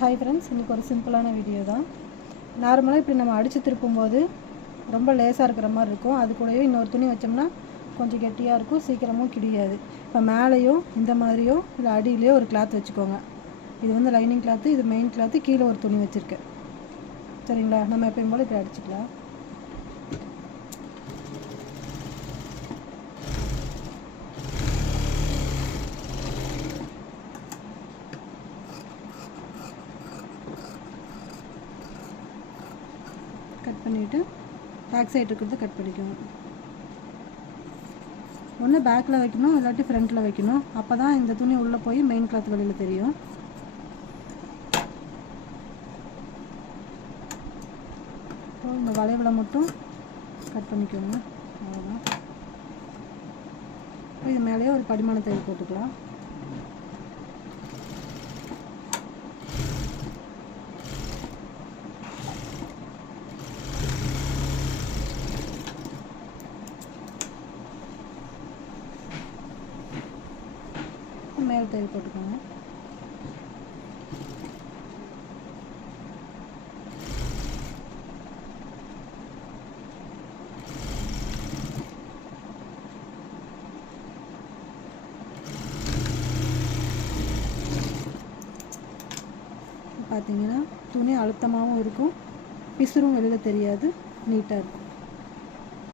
Hi friends, இன்றைக்கி ஒரு சிம்பிளான வீடியோ தான். நார்மலாக இப்படி நம்ம அடித்து திருப்பும்போது ரொம்ப லேசாக இருக்கிற மாதிரி இருக்கும். அது கூடவே இன்னொரு துணி வச்சோம்னா கொஞ்சம் கெட்டியாக இருக்கும், சீக்கிரமும் கிடியாது. இப்போ மேலேயோ இந்த மாதிரியோ இல்லை அடியிலையோ ஒரு கிளாத் வச்சுக்கோங்க. இது வந்து லைனிங் கிளாத்து, இது மெயின் கிளாத்து, கீழே ஒரு துணி வச்சுருக்கேன். சரிங்களா? நம்ம எப்பயும் போல் இப்படி அடிச்சுக்கலாம். கட் பண்ணிவிட்டு பேக் சைடு இருக்கிறத கட் பண்ணிக்கோங்க. ஒன்று பேக்கில் வைக்கணும், இல்லாட்டி ஃப்ரண்ட்டில் வைக்கணும். அப்போ தான் இந்த துணி உள்ளே போய் மெயின் கிளாத் வெளியில் தெரியும். இந்த வளைவுல மட்டும் கட் பண்ணிக்கோங்க. அவ்வளோதான். இப்போ இது மேலேயே ஒரு படிமான தையல் போட்டுக்கலாம். மேல் தையல் போட்டுக்கோங்க. பார்த்தீங்கன்னா துணி அழுத்தமாகவும் இருக்கும், பிசுறும் வெளியில் தெரியாது, நீட்டாக இருக்கும்.